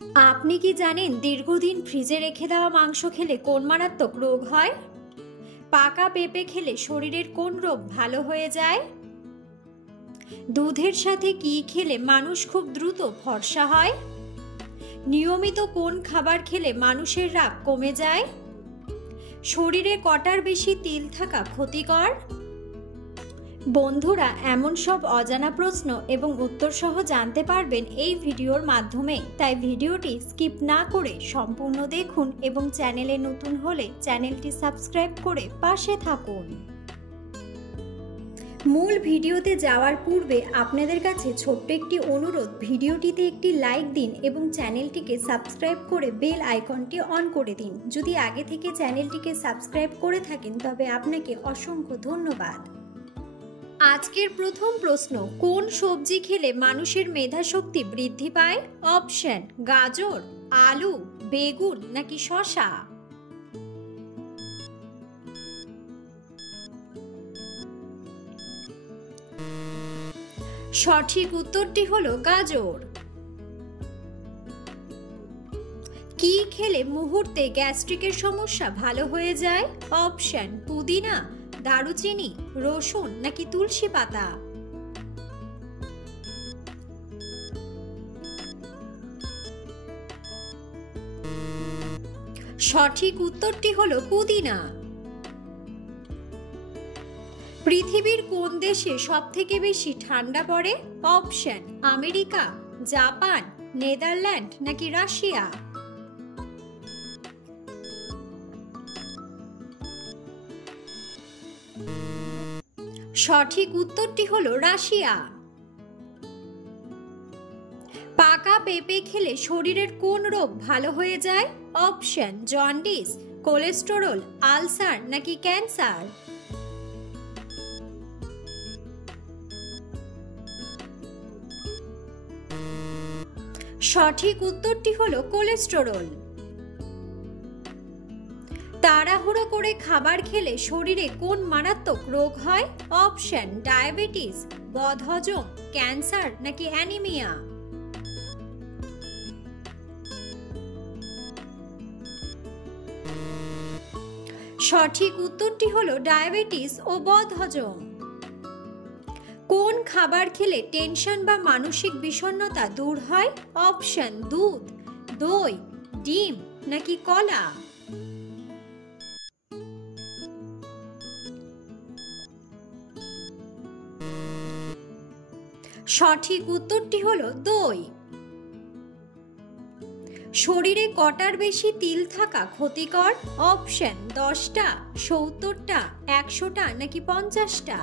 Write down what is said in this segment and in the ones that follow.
আপনি কি জানেন দীর্ঘদিন ফ্রিজে রেখে দেওয়া মাংস খেলে কোন মারাত্মক রোগ হয়? পাকা পেঁপে খেলে শরীরের কোন রোগ ভালো হয়ে যায়? দুধের সাথে কি খেলে মানুষ খুব দ্রুত ফর্সা হয়? নিয়মিত কোন খাবার খেলে মানুষের রাগ কমে যায়? শরীরে কটার বেশি তিল থাকা ক্ষতিকর? বন্ধুরা, এমন সব অজানা প্রশ্ন এবং উত্তর সহ জানতে পারবেন এই ভিডিওর মাধ্যমে, তাই ভিডিওটি স্কিপ না করে সম্পূর্ণ দেখুন এবং চ্যানেলে নতুন হলে চ্যানেলটি সাবস্ক্রাইব করে পাশে থাকুন। মূল ভিডিওতে যাওয়ার পূর্বে আপনাদের কাছে ছোট্ট একটি অনুরোধ, ভিডিওটিতে একটি লাইক দিন এবং চ্যানেলটিকে সাবস্ক্রাইব করে বেল আইকনটি অন করে দিন। যদি আগে থেকে চ্যানেলটিকে সাবস্ক্রাইব করে থাকেন তবে আপনাকে অসংখ্য ধন্যবাদ। আজকের প্রথম প্রশ্ন, কোন সবজি খেলে মানুষের মেধাশক্তি বৃদ্ধি পায়? অপশন: গাজর, আলু, বেগুন নাকি শসা? সঠিক উত্তরটি হলো গাজর। কি খেলে মুহূর্তে গ্যাস্ট্রিকের সমস্যা ভালো হয়ে যায়? অপশন: পুদিনা, দারুচিনি, রসুন নাকি তুলসী পাতা? সঠিক উত্তরটি হলো পুদিনা। পৃথিবীর কোন দেশে সবথেকে বেশি ঠান্ডা পড়ে? অপশন: আমেরিকা, জাপান, নেদারল্যান্ড নাকি রাশিয়া? সঠিক উত্তরটি হলো রাশিয়া। পাকা পেঁপে খেলে শরীরের কোন রোগ ভালো হয়ে যায়? অপশন: জন্ডিস, কোলেস্টেরল, আলসার নাকি ক্যান্সার? সঠিক উত্তরটি হলো কোলেস্টেরল। তাড়াহুড়ো করে খাবার খেলে শরীরে কোন মারাত্মক রোগ হয়? অপশন: ডায়াবেটিস, বদহজম, ক্যান্সার নাকি অ্যানিমিয়া? সঠিক উত্তরটি হলো ডায়াবেটিস ও বদহজম। কোন খাবার খেলে টেনশন বা মানসিক বিষণ্ণতা দূর হয়? অপশন: দুধ, দই, ডিম নাকি কলা? সঠিক উত্তরটি হলো দই। শরীরে কটার বেশি তিল থাকা ক্ষতিকর? অপশন: 10টা, 70টা, 100টা নাকি 50টা?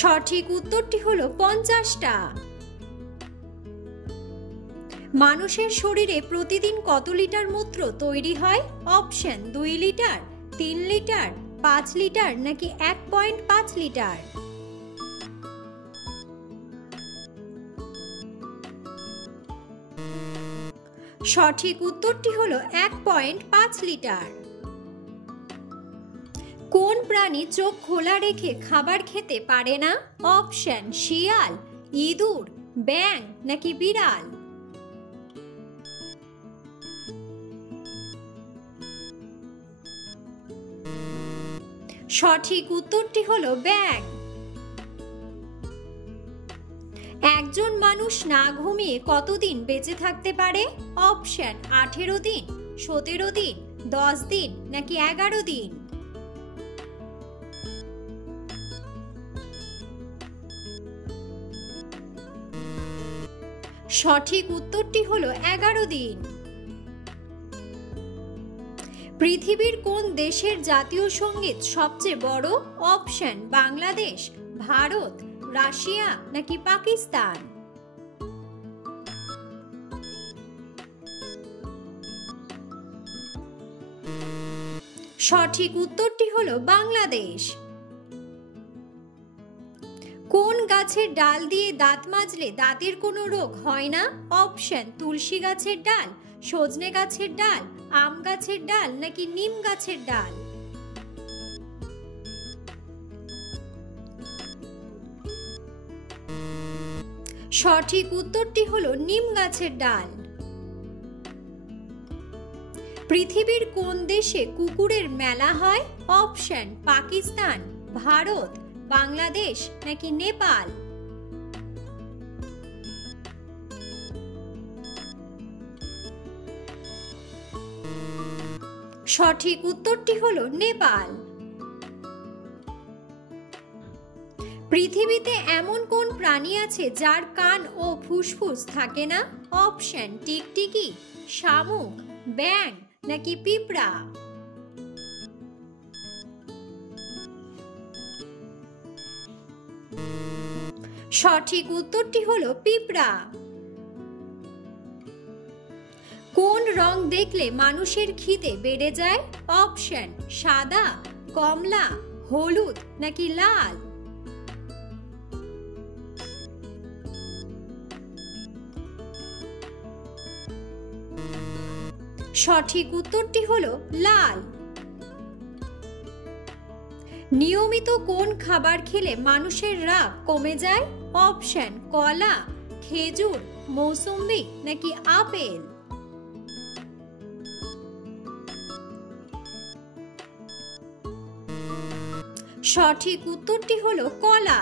সঠিক উত্তরটি হলো 50টা। মানুষের শরীরে প্রতিদিন কত লিটার মূত্র তৈরি হয়? অপশন: 2 লিটার, 3 লিটার, 5 লিটার নাকি 1.5 লিটার? সঠিক উত্তরটি হলো 1.5 লিটার। কোন প্রাণী চোখ খোলা রেখে খাবার খেতে পারে না? অপশন: শিয়াল, ইঁদুর, ব্যাঙ নাকি বিড়াল? সঠিক উত্তরটি হলো ব্যাঙ। একজন মানুষ না ঘুমিয়ে কতদিন বেঁচে থাকতে পারে? অপশন: 18 দিন, 17 দিন, 10 দিন নাকি 11 দিন? সঠিক উত্তরটি হলো 11 দিন। পৃথিবীর কোন দেশের জাতীয় সঙ্গীত সবচেয়ে বড়? অপশন: বাংলাদেশ, ভারত, রাশিয়া নাকি পাকিস্তান? সঠিক উত্তরটি হলো বাংলাদেশ। কোন গাছের ডাল দিয়ে দাঁত মাজলে দাঁতের কোনো রোগ হয় না? অপশন: তুলসী গাছের ডাল, সজনে গাছের ডাল, আম গাছের ডাল নাকি নিম গাছের ডাল? সঠিক উত্তরটি হলো নিম গাছের ডাল। পৃথিবীর কোন দেশে কুকুরের মেলা হয়? অপশন পাকিস্তান, ভারত, বাংলাদেশ নাকি নেপাল। সঠিক উত্তরটি হলো নেপাল। পৃথিবীতে এমন কোন প্রাণী আছে যার কান ও ফুসফুস থাকে না? অপশন টিকটিকি, শামুক, ব্যাঙ নাকি পিঁপড়া। সঠিক উত্তরটি হলো পিঁপড়া। কোন রং দেখলে মানুষের খিদে বেড়ে যায়? অপশন সাদা, কমলা, হলুদ নাকি লাল। সঠিক উত্তরটি হলো লাল। নিয়মিত কোন খাবার খেলে মানুষের রাগ কমে যায়? অপশন কলা, খেজুর, মৌসুম্বি নাকি আপেল। সঠিক উত্তরটি হলো কলা।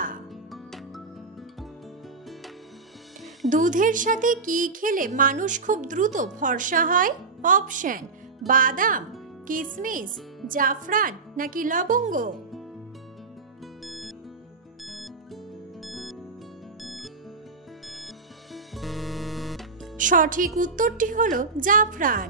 দুধের সাথে কি খেলে মানুষ খুব দ্রুত ফর্সা হয়? অপশন বাদাম, কিশমিশ, জাফরান নাকি লবঙ্গ। সঠিক উত্তরটি হলো জাফরান।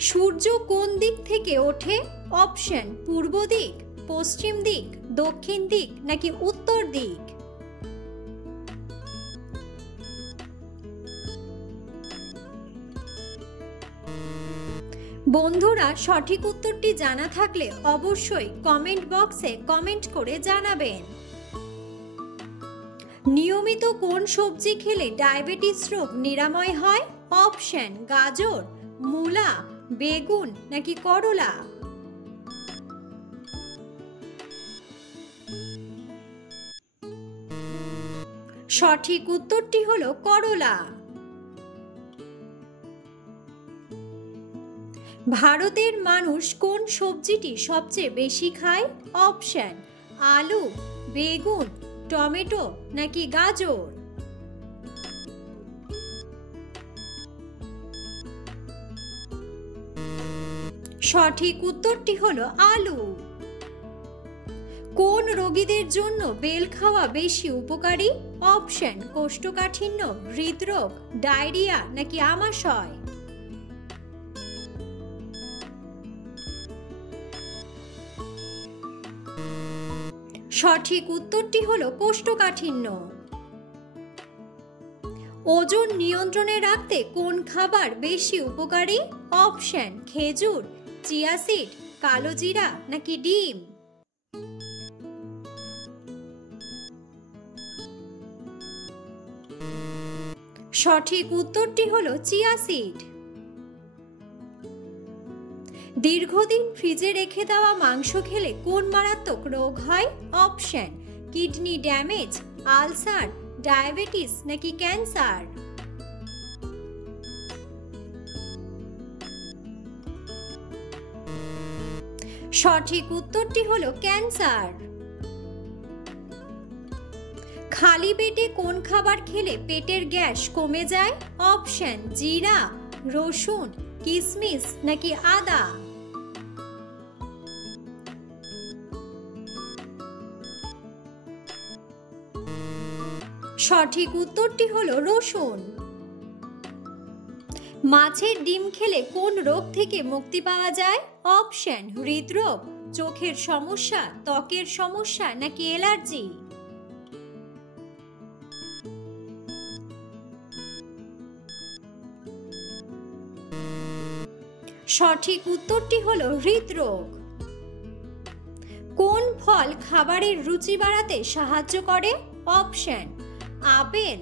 সূর্য কোন দিক থেকে ওঠে? অপশন পূর্ব দিক, পশ্চিম দিক, দক্ষিণ দিক নাকি উত্তর দিক। বন্ধুরা, সঠিক উত্তরটি জানা থাকলে অবশ্যই কমেন্ট বক্সে কমেন্ট করে জানাবেন। নিয়মিত কোন সবজি খেলে ডায়াবেটিস রোগ নিরাময় হয়? অপশন গাজর, মূলা, বেগুন নাকি করলা। সঠিক উত্তরটি হলো করলা। ভারতের মানুষ কোন সবজিটি সবচেয়ে বেশি খায়? অপশন আলু, বেগুন, টমেটো নাকি গাজর। সঠিক উত্তরটি হলো আলু। কোন রোগীদের জন্য বেল খাওয়া বেশি উপকারী? অপশন কোষ্ঠকাঠিন্য, হৃদরোগ, ডায়রিয়া নাকি আমাশয়। সঠিক উত্তরটি হলো কোষ্ঠকাঠিন্য। ওজন নিয়ন্ত্রণে রাখতে কোন খাবার বেশি উপকারী? অপশন খেজুর, চিয়া সিড, কালো জিরা নাকি ডিম। সঠিক উত্তরটি হলো চিয়া সিড। দীর্ঘদিন ফ্রিজে রেখে দেওয়া মাংস খেলে কোন মারাত্মক রোগ হয়? Option kidney damage, ulcer, diabetes নাকি ক্যান্সার। সঠিক উত্তরটি হলো ক্যান্সার। খালি পেটে কোন খাবার খেলে পেটের গ্যাস কমে যায়? অপশন জিরা, রসুন, কিশমিশ নাকি আদা। সঠিক উত্তরটি হলো রসুন। মাছের ডিম খেলে কোন রোগ থেকে মুক্তি পাওয়া যায়? অপশন হৃদরোগ, চোখের সমস্যা, ত্বকের সমস্যা নাকি অ্যালার্জি। সঠিক উত্তরটি হলো হৃদরোগ। কোন ফল খাবারের রুচি বাড়াতে সাহায্য করে? অপশন আপেল,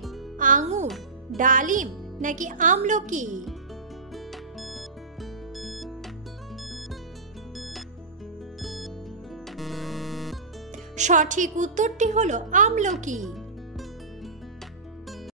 আঙুর, ডালিম নাকি আমলকি। সঠিক উত্তরটি হলো আমলকি।